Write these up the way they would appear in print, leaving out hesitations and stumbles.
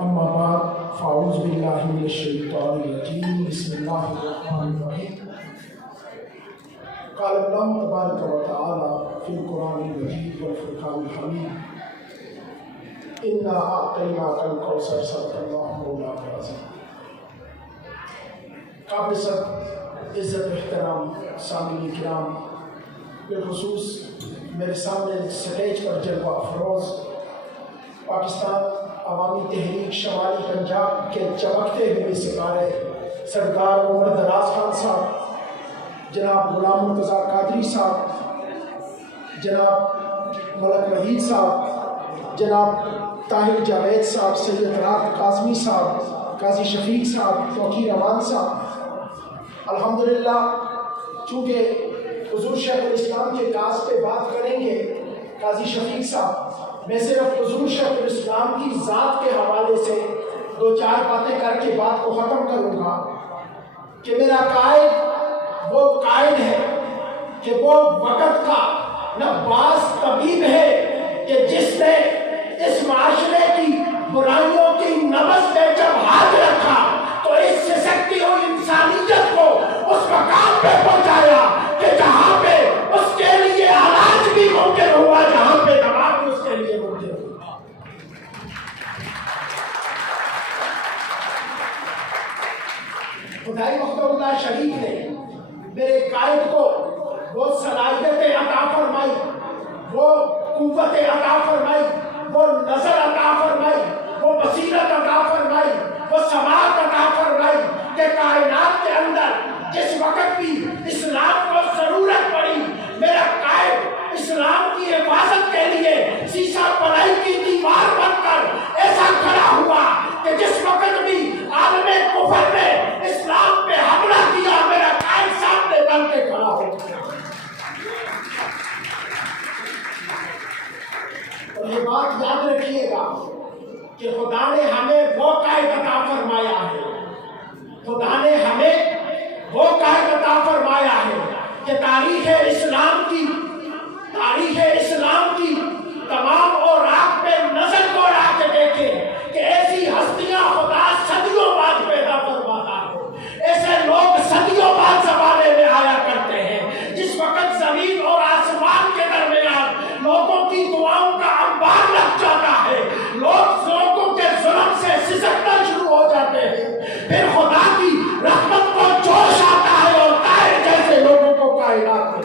اما بعد فاعوذ باللہ من الشیطان الرجیم بسم اللہ الرحمن الرحیم قال اللہ تبارک و تعالی فی القرآن المجید والفرقان الحمید انا اعطیناک الکوثر صدق اللہ مولانا العظیم۔ قابل صدر عزت و احترام سامعین کرام، بالخصوص میرے سامنے سٹیج پر جلوہ افروز پاکستان عوامی تحریک شمالی پنجاب کے چمکتے ہوئے ستارے سردار عمر دراز خان صاحب، جناب غلام مرتضیٰ قادری صاحب، جناب ملک وحید صاحب، جناب طاہر جاوید صاحب، سید رات قاسمی صاحب، قاضی شفیق صاحب، توقیر امان صاحب، الحمدللہ چونکہ حضور شیخ الاسلام کے کاز پہ بات کریں گے قاضی شفیق صاحب، میں صرف حضور شیخ الاسلام کی ذات کے حوالے سے دو چار باتیں کر کے بات کو ختم کروں گا کہ میرا قائد وہ قائد ہے کہ وہ وقت کا نباز طبیب ہے کہ جس نے اس معاشرے کی برائیوں کی نبض پہ جب ہاتھ رکھا تو اس سے سکتی ہوئی انسانیت کو اس مقام پہ پہنچایا کہ جہاں پہ اس کے لیے علاج بھی ممکن ہوا، جہاں پہ دوا بھی اس کے لیے ممکن ہوا۔ خدائی مختار اللہ شریف نے میرے قائد کو وہ صلاحیتیں عطا فرمائی، وہ قوت عطا فرمائی، وہ نظر عطا فرمائی، وہ بصیرت عطا فرمائی، وہ سماعت عطا فرمائی کہ کائنات کے اندر جس وقت بھی اسلام کو ضرورت پڑی، میرا قائد اسلام کی حفاظت کے لیے سیسا پڑائی کی دیوار بن کر ایسا کھڑا ہوا کہ جس وقت بھی عالم کفر نے اسلام پہ حملہ کیا، میرا قائد سامنے بن کے کھڑا ہو گیا۔ اور یہ بات یاد رکھیے گا کہ خدا نے ہمیں وہ قائد عطا فرمایا ہے، خدا نے ہمیں وہ قائد عطا فرمایا ہے کہ تاریخ اسلام کی تمام اوراق پہ نظر دوڑا کے دیکھے کہ ایسی ہستیاں خدا صدیوں بعد پیدا فرماتا ہے، ایسے لوگ صدیوں بعد زمانے میں آیا کرتے ہیں جس وقت زمین اور آسمان کے درمیان لوگوں کی دعاؤں کا انبار لگ جاتا ہے، لوگوں کے ظلم سے سسکنا شروع ہو جاتے ہیں، پھر خدا کی رحمت کو جوش آتا ہے اور طائر جیسے لوگوں کو کائنات میں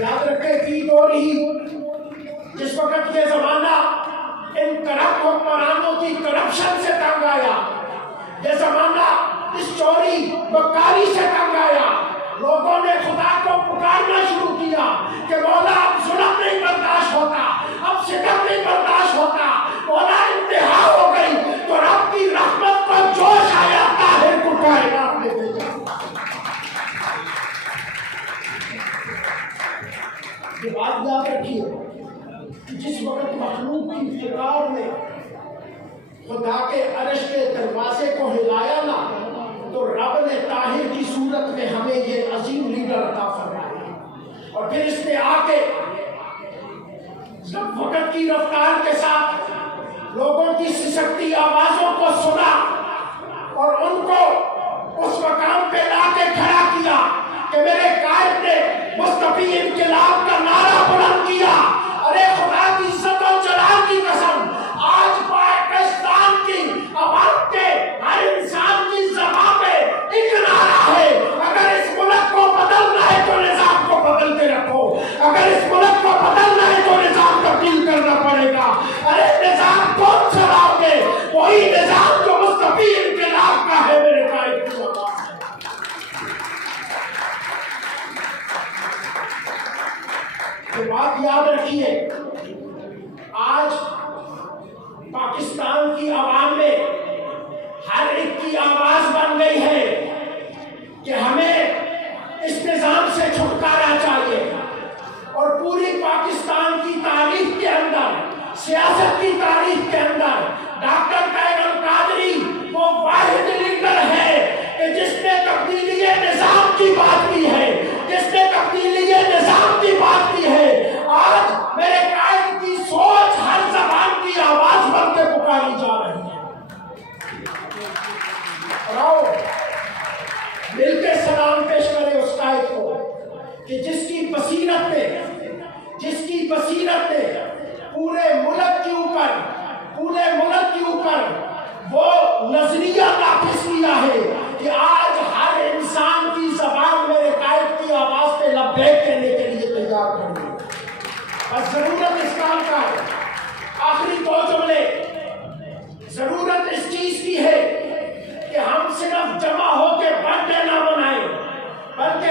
یاد رکھے کی دور ہی جس وقت یہ زمانہ ان کرپٹ حکمرانوں کی کرپشن سے تنگ آیا، یہ زمانہ اس چوری بکاری سے تنگ آیا، لوگوں نے خدا کو پکارنا شروع کیا کہ مولا اب ظلم نہیں برداشت ہوتا، اب ستم نہیں برداشت ہوتا، مولا انتہا ہو گئی، تو رب کی رحمت کو جوش آیا، طاہر کو کائنات میں بھیجا۔ یہ بات یاد رکھیے کہ جس وقت مخلوق کی فکار نے خدا کے عرش کے دروازے کو ہلایا نا، تو رب نے طاہر کی صورت میں ہمیں یہ عظیم لیڈر عطا فرمایا، اور پھر اس نے آ کے جب وقت کی رفتار کے ساتھ لوگوں کی سسکتی آوازوں کو سنا اور ان کو اس مقام پہ لا کے کھڑا کیا کہ میرے قائد نے مصطفی انقلاب کا نعرہ بلند کیا، ارے خدا کی عزت و جلال کی قسم، آج پاکستان کی عوام کے ہر انسان کی زبان پہ ایک نعرہ ہے، اگر اس ملک کو بدلنا ہے تو نظام کو بدلتے رکھو، اگر اس ملک کو بدلنا ہے تو نظام تبدیل کرنا پڑے گا۔ ارے نظام کون سا لاؤ گے؟ وہی نظام جو مصطفی انقلاب کا ہے، میرے قائد کی زبان ہے۔ یہ بات یاد رکھیے، آج پاکستان کی عوام میں ہر ایک کی آواز بن گئی ہے کہ ہمیں اس نظام سے چھٹکارا چاہیے، اور پوری پاکستان کی تاریخ کے اندر، سیاست کی تاریخ کے اندر ڈاکٹر طاہر القادری وہ واحد لیڈر ہے کہ جس نے تبدیلی نظام کی بات کی ہے، جس نے تبدیلی نظام کی بات کی ہے۔ آج میرے قائد کی بصیرت نے پورے ملک کے اوپر وہ نظریہ نافذ کیا ہے کہ آج ہر انسان کی زبان میرے قائد کی آواز پہ لبیک کہنے کے لیے تیار کرنی ہے۔ اور ضرورت اس کام کا ہے، آخری دو جملے، ضرورت اس چیز کی ہے کہ ہم صرف جمع ہو کے برتھڈے نہ منائیں، بلکہ